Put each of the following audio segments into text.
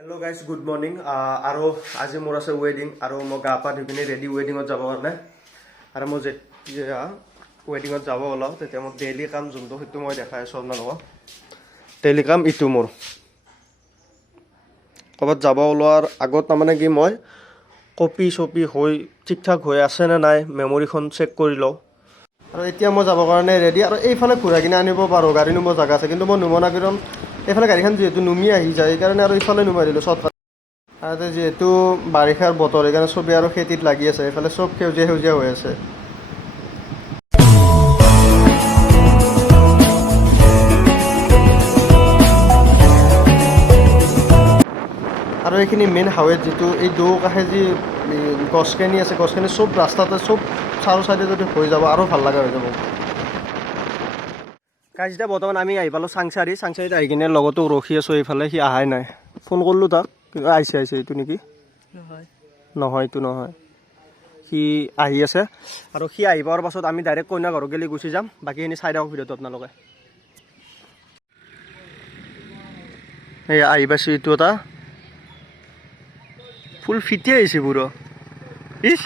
hello guys good morning আৰু আজি মোৰ আছে ৱেডিং আৰু মই গা পা ধুই কিনে ৰেডি ৱেডিঙত যাব কাৰণে আৰু মই যেতিয়া ৱেডিঙত যাব ওলাওঁ তেতিয়া মই ডেইলি কাম যোনটো সেইটো মই দেখাই আছোঁ আপোনালোকক ডেইলি কাম ইটো মোৰ ক'ৰবাত যাব ওলোৱাৰ আগত তাৰমানে কি মই কপি চপি হৈ ঠিক ঠাক হৈ আছে নে নাই মেমৰিখন চেক কৰি লওঁ আৰু এতিয়া মই যাবৰ কাৰণে ৰেডি আৰু এইফালে ঘূৰাই কিনে আনিব পাৰোঁ গাড়ী নিব জাগা আছে কিন্তু মই নুমনা কাৰণ এইফালে গাড়ীখন যিহেতু নুমি আহি যায় সেইকাৰণে আৰু এইফালে নুমাই দিলোঁ শ্বৰ্টকাট আৰু যিহেতু বাৰিষাৰ বতৰ সেইকাৰণে চবেই আৰু খেতিত লাগি আছে এইফালে চব সেউজীয়া সেউজীয়া হৈ আছে আৰু এইখিনি মেইন হাইৱেত যিটো এই দৌ কাষে যি গছখিনি আছে গছখিনি চব ৰাস্তাতে চব চাৰো চাইডে যদি হৈ যাব আৰু ভাল লগা হৈ যাব গাইজ এতিয়া বৰ্তমান আমি আহি পালোঁ চাংচাৰিত আহি কিনে লগতো ৰখি আছোঁ এইফালে সি অহাই নাই ফোন কৰিলোঁ তাক কিন্তু আহিছে এইটো নেকি নহয় এইটো নহয় সি আহি আছে আৰু সি আহি পোৱাৰ পাছত আমি ডাইৰেক্ট কইনা ঘৰত গেলি গুচি যাম বাকীখিনি চাই দিয়ক ভিডিঅ'টো আপোনালোকে এই আহি পাইছোঁ এইটো এটা ফুল ফিটি আহিছে পুরো ইস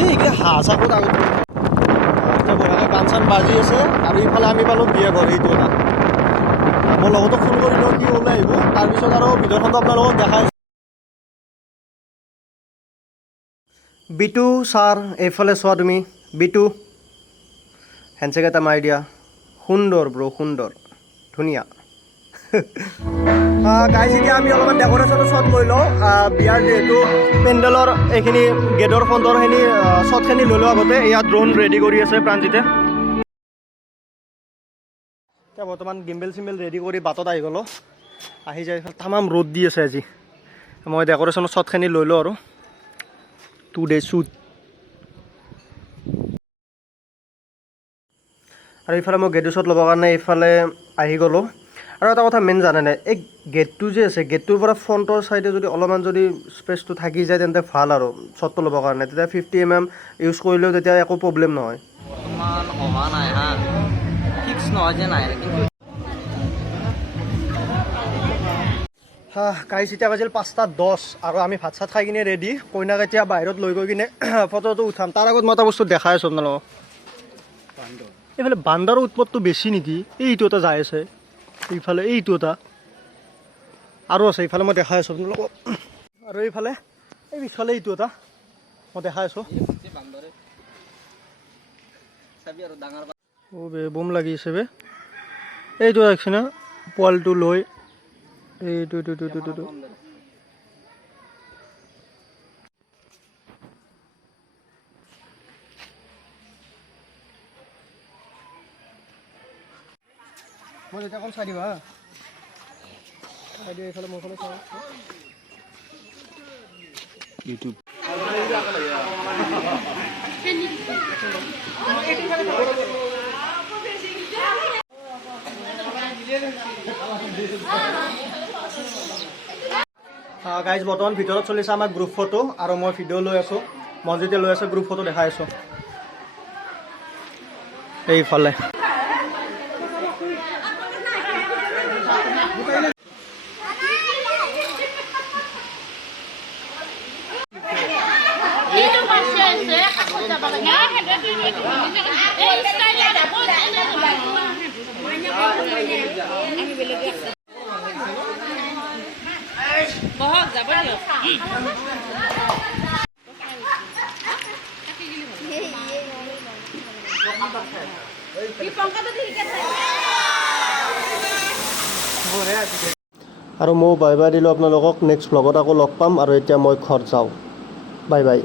এই হাঁহ চাকত আগত বঢ়িয়াকৈ গান চান বাজি আছে আৰু ইফালে আমি পালোঁ বিয়া ঘৰ এইটো এটা মই লগতো ফোন কৰিলোঁ কি ওলাই আহিব তাৰপিছত আৰু ভিডিঅ'খনটো আপোনালোকক দেখাই বিটু ছাৰ এইফালে চোৱা তুমি বিটু হেণ্ডছেক এটা মাৰি দিয়া সুন্দৰ ব্ৰ সুন্দৰ ধুনীয়া গাইজ এতিয়া আমি অলপমান ডেক'ৰেশ্যনৰ শ্বট লৈ লওঁ বিয়াৰ যিহেতু পেণ্ডেলৰ এইখিনি গেটৰ ফ্ৰণ্টৰখিনি শ্বটখিনি লৈ লওঁ আগতে এয়া ড্ৰোন ৰেডি কৰি আছে প্ৰাণজিতে এতিয়া বৰ্তমান গিম্বেল চিম্বেল ৰেডি কৰি বাটত আহি গ'লোঁ আহি যায় তামাম ৰ'দ দি আছে আজি মই ডেক'ৰেশ্যনৰ শ্বটখিনি লৈ লওঁ আৰু 2 ডে শ্বুট আৰু এইফালে মই গেটৰ শ্বট ল'বৰ কাৰণে এইফালে আহি গ'লোঁ আৰু এটা কথা মেইন জানে নাই এই গেটটো যে আছে গেটটোৰ পৰা ফ্ৰণ্টৰ ছাইডে যদি অলপমান যদি স্পেচটো থাকি যায় তেন্তে ভাল আৰু শ্বটটো ল'বৰ কাৰণে তেতিয়া 50 mm ইউজ কৰিলেও তেতিয়া একো প্ৰব্লেম নহয় বৰ্তমান অহা নাই হা ফিক্স নহয় যে নাই কিন্তু গাইজ এতিয়া বাজিল 5:10 আৰু আমি ভাত চাত খাই কিনে ৰেডি কইনাক এতিয়া বাহিৰত লৈ গৈ কিনে ফটোটো উঠাম তাৰ আগত মই এটা বস্তু দেখাই আছোঁ আপোনালোকক এইফালে বান্দাৰৰ উৎপাতটো বেছি নেকি এইটো এটা যাই আছে এইফালে এইটো এটা আৰু আছে এইফালে মই দেখাই আছোঁ আপোনালোকক আৰু এইফালে এই পিছফালে এইটো এটা মই দেখাই আছোঁ অ' বে বম লাগিছে বে এইটো দেখিছে না পোৱালিটো লৈ এইটো মই যেতিয়া অকণ চাই দিবা হা চাই দিবা এইফালে মোৰ ফালে চাওঁ ইউটিউব গাইজ বৰ্তমান ভিতৰত চলিছে আমাৰ গ্ৰুপ ফটো আৰু মই ভিডিঅ' লৈ আছোঁ মই যেতিয়া লৈ আছোঁ গ্ৰুপ ফটো দেখাই আছোঁ এইফালে আৰু মই বাই বাই দিলোঁ আপোনালোকক নেক্সট ভ্লগত আকৌ লগ পাম আৰু এতিয়া মই ঘৰ যাওঁ বাই বাই